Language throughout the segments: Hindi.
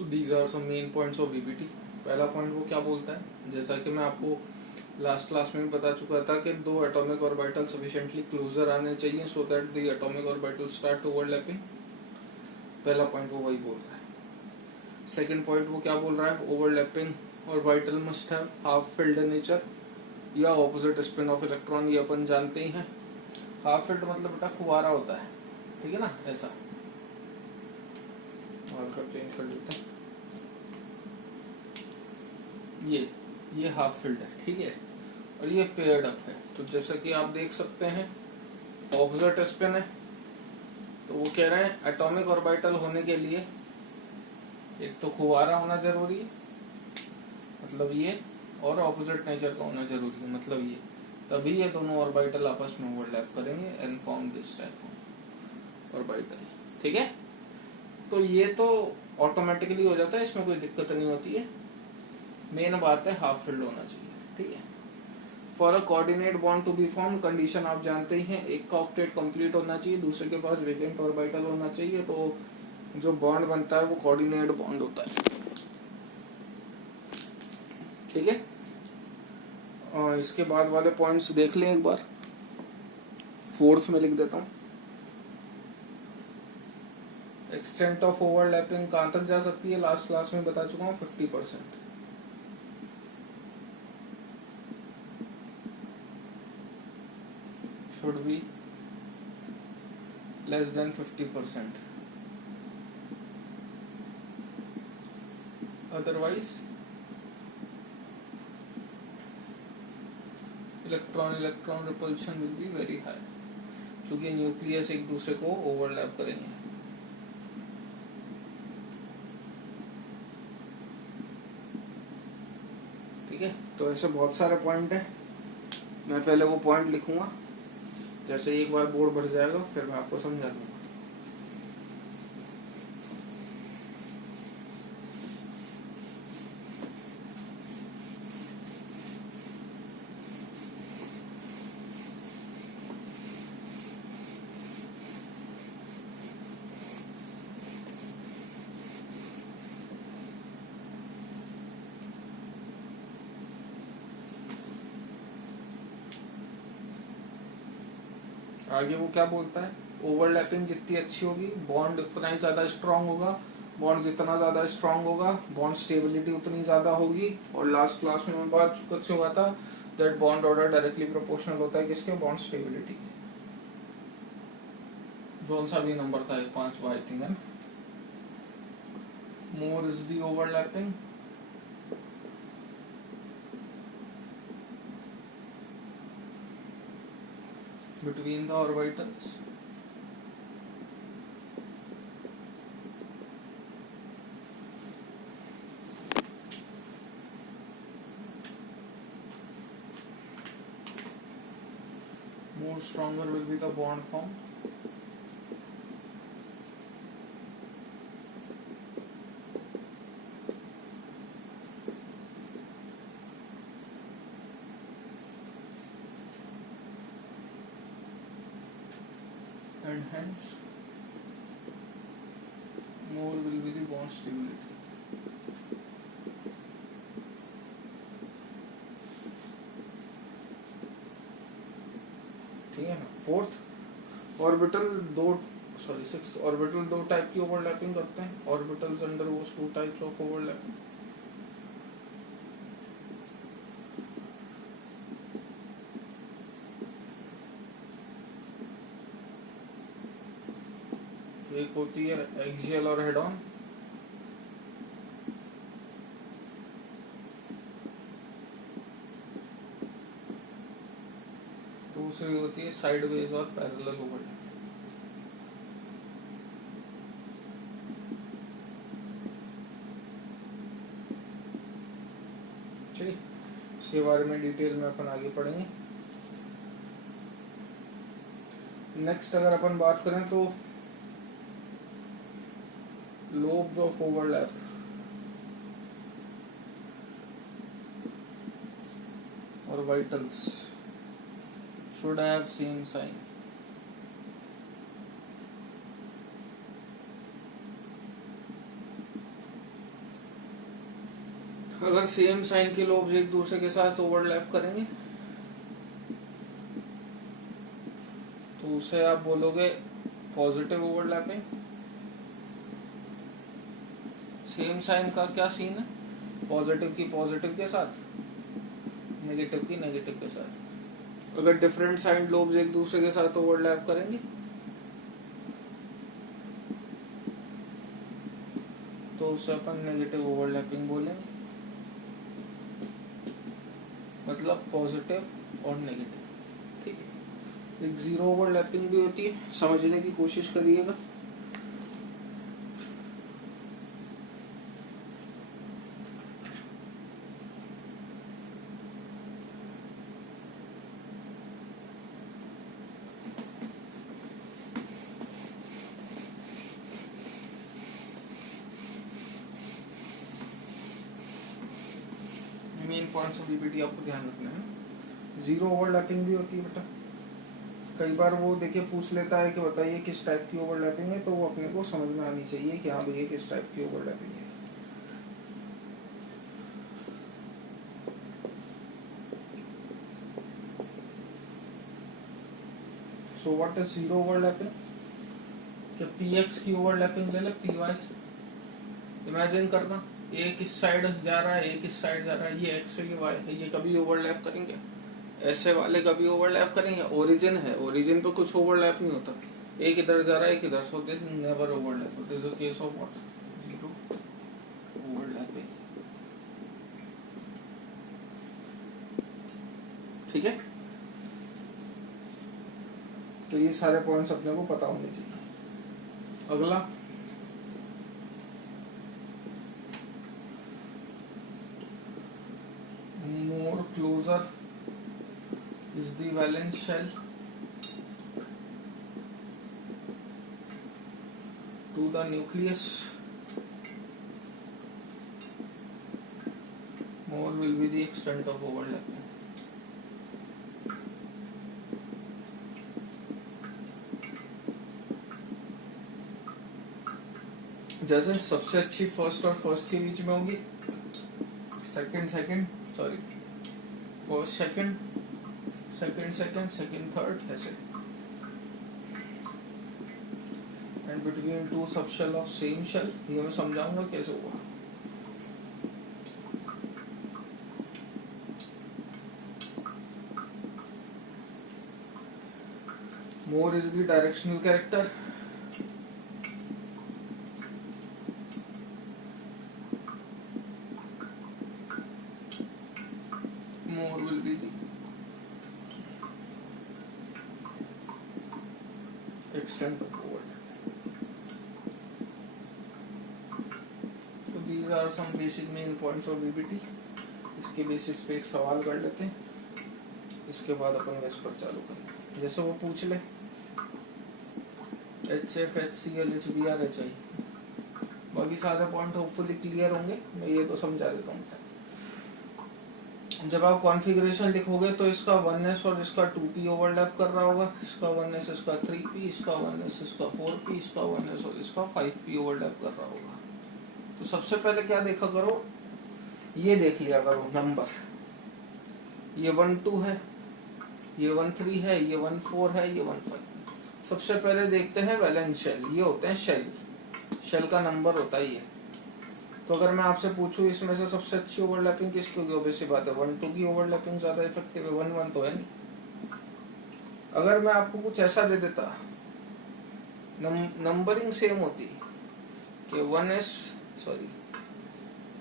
So these are some main points of VBT. पहला पॉइंट वो क्या बोलता है, जैसा कि मैं आपको लास्ट क्लास में भी बता चुका था कि दो एटॉमिक ऑर्बिटल सफिशिएंटली क्लोजर आने चाहिए so that the atomic orbital start overlapping. पहला पॉइंट वो वही बोल रहा है। सेकंड पॉइंट वो क्या बोल रहा है, overlapping orbital must have half filled nature या ऑपोजिट स्पिन ऑफ इलेक्ट्रॉन। ये अपन जानते ही हैं। हाफ फिल्ड मतलब बेटा फुवारा होता है, ठीक है ना, ऐसा। मार्कर चेंज कर देते हैं। ये हाफ फिल्ड है, ठीक है, और ये पेयर्ड अप है। तो जैसा कि आप देख सकते हैं ऑपोजिट स्पिन है, तो वो कह रहे हैं एटॉमिक ऑर्बिटल होने के लिए एक तो फुवारा होना जरूरी है, मतलब ये, और ऑपोजिट नेचर का होना जरूरी है, मतलब ये, तभी ये दोनों ऑर्बिटल आपस में ओवरलैप करेंगे and form this type of orbital, ठीक है। तो ये तो ऑटोमेटिकली हो जाता है, इसमें कोई दिक्कत नहीं होती है। मेन बात है हाफ फिल्ड होना चाहिए, ठीक है। For a coordinate bond to be form condition आप जानते ही हैं, एक का ऑक्टेट कंप्लीट होना चाहिए, दूसरे के पास वेकेंट ऑर्बिटल होना चाहिए, तो जो बॉन्ड बनता है वो कोऑर्डिनेट बॉन्ड होता है, ठीक है। और इसके बाद वाले पॉइंट्स देख लें एक बार, फोर्थ में लिख देता हूँ। एक्सटेंट ऑफ ओवरलैपिंग कहाँ तक जा सकती है, लास्ट क्लास में बता चुका हूँ 50%। should be less than 50%. Otherwise, electron repulsion will be very high, क्योंकि न्यूक्लियस एक दूसरे को ओवरलैप करेंगे। ठीक है, तो ऐसे बहुत सारे पॉइंट है। मैं पहले वो पॉइंट लिखूंगा, जैसे एक बार बोर्ड भर जाएगा फिर मैं आपको समझा दूंगा। आगे वो क्या बोलता है, ओवरलैपिंग जितनी अच्छी होगी बॉन्ड उतना ही ज्यादा स्ट्रांग होगा, बॉन्ड जितना ज्यादा स्ट्रांग होगा बॉन्ड स्टेबिलिटी उतनी ज्यादा होगी। और लास्ट क्लास में मैं बात कुछ से हुआ था that bond order directly proportional होता है किसके, बॉन्ड स्टेबिलिटी के। जोन सा भी नंबर था 5 आई थिंक है। मोर is the overlapping, between the orbitals, more stronger will be the bond form, and hence more will be the bond stability. ठीक है ना। फोर्थ ऑर्बिटल सिक्स ऑर्बिटल दो टाइप की ओवरलैपिंग करते हैं, ऑर्बिटल्स अंडर वो टू टाइप्स ऑफ ओवरलैपिंग। एक होती है एक्सियल और हेड ऑन, दूसरी होती है साइडवेज और पैरेलल ओवरलैप। चलिए इसके बारे में डिटेल में अपन आगे पढ़ेंगे। नेक्स्ट अगर अपन बात करें तो lobes of overlap, orbitals should have same sign. अगर सेम साइन के लोब्स एक दूसरे के साथ ओवरलैप करेंगे तो उसे आप बोलोगे पॉजिटिव ओवरलैपिंग। सेम साइन का क्या सीन है, पॉजिटिव की पॉजिटिव के साथ, नेगेटिव की नेगेटिव के साथ। अगर डिफरेंट साइन लोब्स एक दूसरे के साथ ओवरलैप करेंगे तो उसे अपन नेगेटिव ओवरलैपिंग बोलेंगे, मतलब पॉजिटिव और नेगेटिव। ठीक है, एक जीरो ओवरलैपिंग भी होती है, समझने की कोशिश करिएगा। मेन पॉइंट्स ऑफ डीबीटी आपको ध्यान रखना है। जीरो ओवरलैपिंग भी होती है बेटा, कई बार वो देखिए पूछ लेता है कि बताइए किस टाइप की ओवरलैपिंग है, तो वो अपने को समझ में आनी चाहिए कि हाँ भैया किस टाइप की ओवरलैपिंग है। So what is zero overlapping? क्या पीएक्स की ओवरलैपिंग ले ले पीवाई से, इमेजिन करना एक इस साइड जा रहा है एक इस साइड जा रहा है, ये एक्स है ये वाई है, ये कभी ओवरलैप करेंगे? ऐसे वाले कभी ओवरलैप करेंगे? ओरिजिन है, ओरिजिन पे कुछ ओवरलैप नहीं होता, एक इधर जा रहा है एक इधर, so this never overlap. It is the case of what, zero overlapping. ठीक है, तो ये सारे पॉइंट्स अपने को पता होने चाहिए। अगला more closer is the valence shell to the nucleus, more will be the extent of overlap. जैसे सबसे अच्छी फर्स्ट और फर्स्ट के बीच में होगी, सेकंड फर्स्ट सेकंड थर्ड, ऐसे। And between two subshell of same shell, ये मैं समझाऊंगा कैसे हुआ। More is the directional character, more will be the extent of overlap. So these are some basic main points of DBT. इसके बेसिस पे एक सवाल कर लेते हैं, इसके बाद अपन वेस पर चालू करेंगे। जैसे वो पूछ ले HF, HCl, HBr, HI, बाकी सारे पॉइंट होपफुली क्लियर होंगे। मैं ये तो समझा देता हूँ। जब आप कॉन्फ़िगरेशन लिखोगे तो इसका 1s और इसका 2p ओवरलैप कर रहा होगा, इसका 1s इसका 3p, इसका 1s इसका 4p, इसका 1s और इसका 5p ओवरलैप कर रहा होगा। तो सबसे पहले क्या देखा करो, ये देख लिया करो नंबर, ये 1-2 है, ये 1-3 है, ये 1-4 है, ये 1-5। सबसे पहले देखते हैं वैलेंस शेल, ये होते हैं शेल का नंबर होता है ये। तो अगर मैं आपसे पूछूं इसमें से सबसे अच्छी ओवरलैपिंग किसकी होगी, ऑब्वियस सी बात है 1-2 की ओवरलैपिंग ज्यादा इफेक्टिव है, 1-1 तो है नहीं। अगर मैं आपको कुछ ऐसा दे देता, नंबरिंग सेम होती कि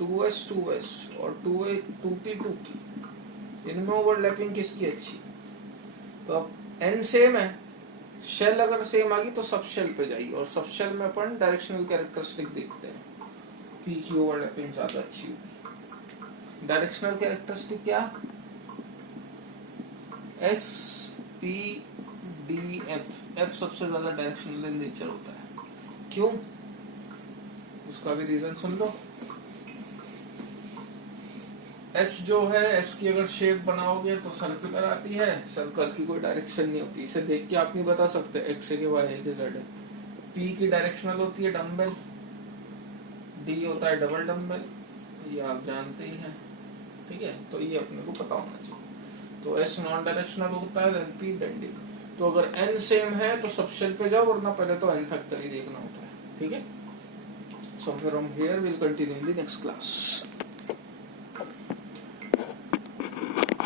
2s और 2p, इनमें ओवरलैपिंग किसकी अच्छी? तो अब n सेम है, शेल अगर सेम आ गई तो सब शेल पे जाइए, और सब शेल में अपन डायरेक्शनल कैरेक्टरिस्टिक देखते हैं, P की ओवरलैपिंग ज्यादा अच्छी होगी। डायरेक्शनल कैरेक्टरिस्टिक क्या? S, P, D, F सबसे ज्यादा डायरेक्शनल इन नेचर होता है। क्यों? उसका भी रीजन सुन लो। S जो है, S की अगर शेप बनाओगे तो सर्कुलर आती है, सर्कल की कोई डायरेक्शन नहीं होती, इसे देख के आप नहीं बता सकते x है कि y है कि z है। P की डायरेक्शनल होती है डम्बल, D होता है डबल डम्बल, ये आप जानते ही हैं, ठीक है। तो ये अपने को पता होना चाहिए। तो S नॉन डायरेक्शनल होता है, देन P देन D। तो अगर n सेम है तो सब शेल पे जाओ, वरना पहले तो n फैक्टर ही देखना होता है, ठीक है। So from here will continue in the next class.